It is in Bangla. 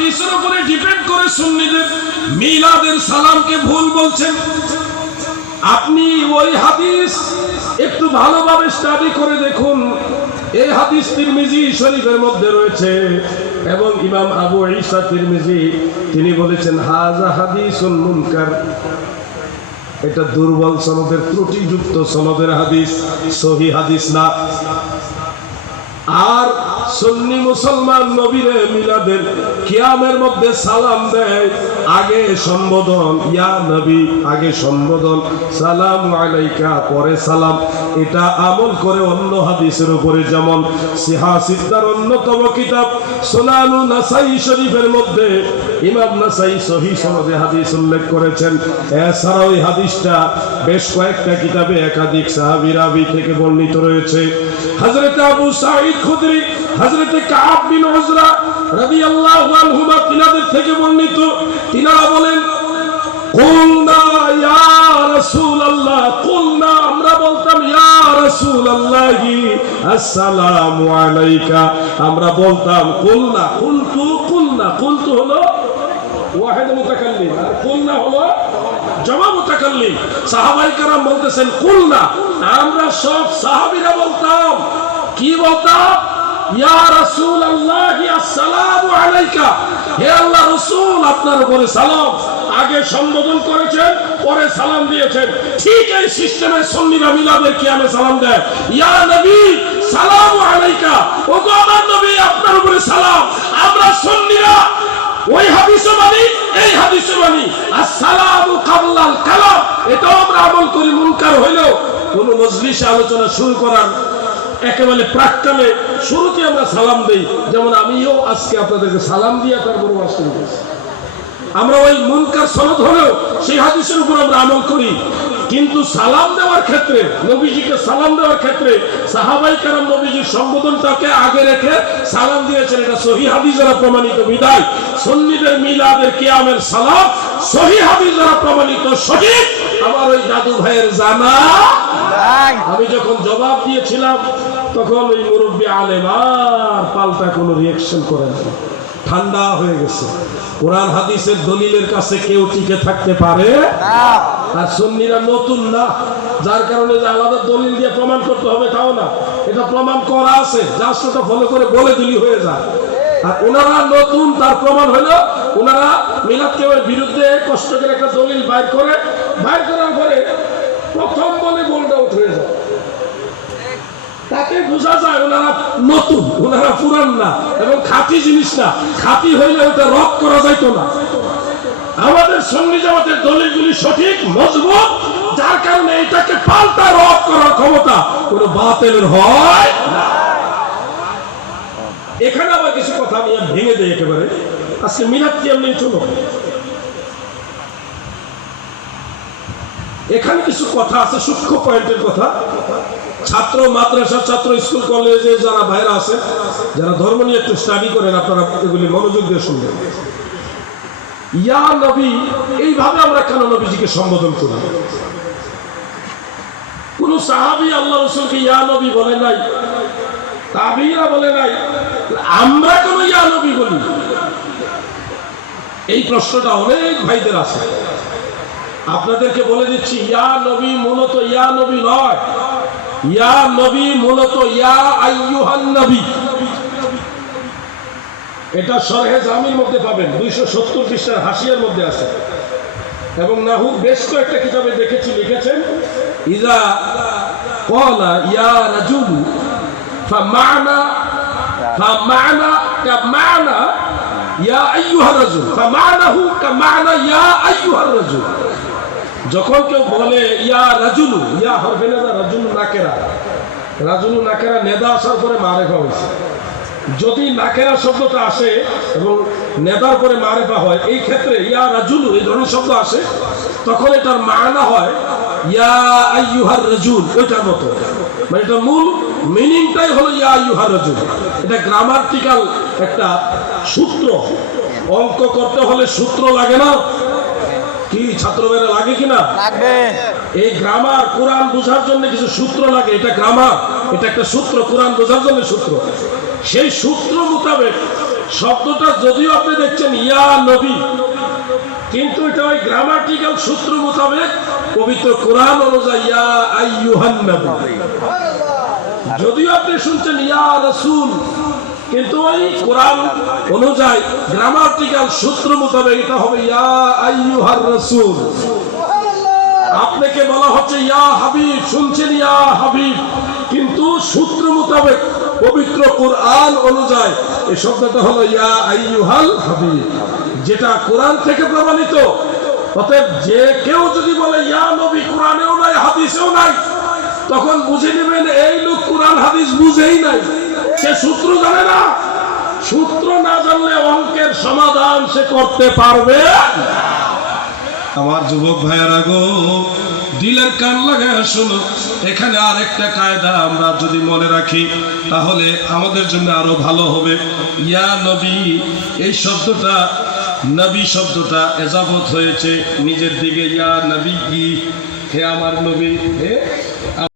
হাদিসের উপরে ডিপেন্ড করে সুন্নিদের মিলাদের সালামকে ভুল বলছেন। আপনি ওই হাদিস একটু ভালোভাবে স্টাডি করে দেখুন। এই হাদিস তিরমিজি শরীফের মধ্যে রয়েছে এবং ইমাম আবু ঈসা তিরমিজি তিনি বলেছেন হাযা হাদিসুন মুনকার, এটা দুর্বল সনদের ত্রুটিযুক্ত সনদের হাদিস, সহিহ হাদিস না। আর সুন্নি মুসলমান নবীরে মিলাদের কিয়ামের মধ্যে সালাম দেয়, আগে সম্বোধন ইয়া নবী, আগে সম্বোধন সালামু আলাইকা, পরে সালাম। এটা আমল করে অন্য হাদিসের উপরে, যেমন সিহা সিত্তার অন্যতম কিতাব সুনানু নাসাই শরীফের মধ্যে ইমাম নাসাই সহিহ সনদে হাদিস উল্লেখ করেছেন। এছাড়াও এই হাদিসটা বেশ কয়েকটা কিতাবে একাধিক সাহাবী রাবী থেকে বর্ণিত রয়েছে। হযরত আবু সাঈদ খুদরি, হযরত কাব বিন উজরা রাদিয়াল্লাহু আনহুমা তিনাদের থেকে বর্ণিত, তিনারা বলেন কুলনা ইয়া রাসূলুল্লাহ, কুলনা আমরা বলতাম ইয়া রাসূলুল্লাহি আসসালামু আলাইকা, আমরা বলতাম কুলনা, কুলতু, কুলনা, কুলতু হলো ওয়াহিদ মুতাকাল্লিম আর কুলনা হলো জমা মুতাকাল্লিম। সাহাবায়ে কেরাম বলতেছেন কুলনা, আমরা সব সাহাবীরা বলতাম, কি বলতাম? ইয়া রাসূলুল্লাহি আসসালামু আলাইকা, হে আল্লাহর রাসূল আপনার উপরে সালাম। আগে সম্বোধন করেছেন, পরে সালাম দিয়েছেন। ঠিক এই সিস্টেমে সুন্নিরা মিলাদের কিয়ামে সালাম দেয়, ইয়া নবী সালামু আলাইকা, ওগো আমার নবী আপনার উপরে সালাম। আমরা সুন্নিরা ওই হাদিসে মানি, এই হাদিসে মানি আসসালামু কাবলাল কালাম, এটাও আমরা আমল করি। মুনকার হইলেও কোন মজলিসে আলোচনা শুরু করার একেবারে প্রাক্কালে শুরুতে আমরা সালাম দেই, যেমন আমিও আজকে আপনাদেরকে সালাম দিয়ে তারপরে ওয়াজ শুরু করছি। আমরা ওই মুনকার সনদ হলেও সেই হাদিসের উপর আমরা আমল করি। কিন্তু সালাম দেওয়ার ক্ষেত্রে, নবীজিকে সালাম দেওয়ার ক্ষেত্রে সাহাবায়ে কেরাম নবীজির সম্বোধনটাকে আগে রেখে সালাম দিয়েছেন, এটা সহিহ হাদিস দ্বারা প্রমাণিত। বিদায় সুন্নিদের মিলাদের কিয়ামের সালাম সহিহ হাদিস দ্বারা প্রমাণিত সঠিক। আমার ওই দাদু ভাইয়ের জানা নাই। আমি যখন জবাব দিয়েছিলাম তখন ওই মুরব্বী আলেম আর পাল্টা কোনো রিঅ্যাকশন করেন না, ঠান্ডা হয়ে গেছে। কোরআন হাদিসের দলিলের কাছে কেউ টিকে থাকতে পারে না। আর সুন্নিরা নতুন না, যার কারণে যে আলাদা দলিল দিয়ে প্রমাণ করতে হবে তাও না, এটা প্রমাণ করা আছে, জাস্ট ওটা ফলো করে বলে দিলি হয়ে যায়। আর ওনারা নতুন, তার প্রমাণ হলো ওনারা মিলাদ কিয়ামের বিরুদ্ধে কষ্ট করে একটা দলিল বাইর করার পরে প্রথম বলে গোলটা উঠে যায়। তাকে বোঝা যায় ওনারা নতুন, ওনারা পুরান না, এবং খাঁটি জিনিস না। খাঁটি হইলে ওটা রদ করা যাইতো না। আমাদের সুন্নি জামাতের দলিলগুলি সঠিক, মজবুত, যার কারণে এটাকে পাল্টা রদ করার ক্ষমতা কোনো বাতিলের হয় না। এখানে আবার কিছু কথা আমি ভেঙে দেই একেবারে। আজকে মিলাদ কিয়াম নিয়ে চলো, এখানে কিছু কথা আছে, সূক্ষ্ম পয়েন্টের কথা। ছাত্র মাদ্রাসা, ছাত্র স্কুল কলেজে যারা ভাইরা আছে, যারা ধর্ম নিয়ে একটু স্টাডি করেন, আপনারা এগুলি মনোযোগ দিয়ে শুনবেন। ইয়া নবী, এইভাবে আমরা কেন নবীজিকে সম্বোধন করি? কোন সাহাবী আল্লাহ রাসূলকে ইয়া নবী বলে নাই, তাবিঈরা বলে নাই, আমরা কেন ইয়া নবী বলি? এই প্রশ্নটা অনেক ভাইদের আছে। আপনাদেরকে বলে দিচ্ছি, ইয়া নবী মূলত ইয়া নবী নয়, ইয়া নবী মূলত ইয়া আইয়ুহান নবী। এটা শরহে জামির মধ্যে পাবেন, 270 পৃষ্ঠার হাসিয়ার মধ্যে আছে, এবং নাহুর বেশ কয়েকটা কিতাবে দেখেছি লিখেছেন ইজা ক্বালা ইয়া রাজুল ফামানা কামানা ইয়া আইয়ুহার রাজুল, ফামানাহু কামানা ইয়া আইয়ুহার রাজুল। যখন কেউ বলে ইয়া রাজুলু, ইয়া হরফে নেদা, রাজুলু নাকেরা, রাজুলু নাকেরা নেদা আসার পরে মারেফা হয়েছে। যদি নাকেরা শব্দটা আসে এবং নেদার পরে মারেফা হয়, এই ক্ষেত্রে ইয়া রাজুলু এই ধরনের শব্দ আসে, তখন এটার মানা হয় ইয়া আইয়ুহার রাজুল, ওইটার মতো। মানে এটা মূল মিনিংটাই হলো ইয়া আইয়ুহার রাজুল। এটা গ্রামাটিক্যাল একটা সূত্র। অঙ্ক করতে হলে সূত্র লাগে না? কি ছাত্র ভাইরা লাগে কিনা? লাগবে। এই গ্রামার, কোরআন বোঝার জন্য কিছু সূত্র লাগে, এটা গ্রামার, এটা একটা সূত্র, কোরআন বোঝার জন্য সূত্র। সেই সূত্র মোতাবেক শব্দটা যদিও আপনি দেখছেন ইয়া নবী, কিন্তু এটা ওই গ্রামাটিক্যাল সূত্র মোতাবেক পবিত্র কোরআন অনুযায়ী ইয়া আইয়ুহান নবী। যদিও আপনি শুনছেন ইয়া রাসূল, কিন্তু ওই কোরআন অনুযায়ী গ্রামাটিক্যাল সূত্র মোতাবেক এটা হবে ইয়া আইয়ুহার রাসূল। আপনাকে বলা হচ্ছে ইয়া হাবিব, শুনছেন ইয়া হাবিব, কিন্তু সূত্র মোতাবেক পবিত্র কোরআন অনুযায়ী এই শব্দটা হলো ইয়া আইয়ুহাল হাবিব, যেটা কোরআন থেকে প্রমাণিত। অতএব যে কেউ যদি বলে ইয়া নবী কোরআনেও নাই হাদিসেও নাই, তখন বুঝে নেবেন এই লোক কোরআন হাদিস বুঝেই নাই, সে সূত্র জানে না। সূত্র না জানলে অঙ্কের সমাধান সে করতে পারবে। আমার যুবক ভাইয়েরা গো, দিলের কান লাগায় শোনো, এখানে আরেকটা কায়দা আমরা যদি মনে রাখি তাহলে আমাদের জন্য আরো ভালো হবে। ইয়া নবী এই শব্দটা, নবী শব্দটা এজাবত হয়েছে নিজের দিকে, ইয়া নবী কি, হে আমার নবী, হে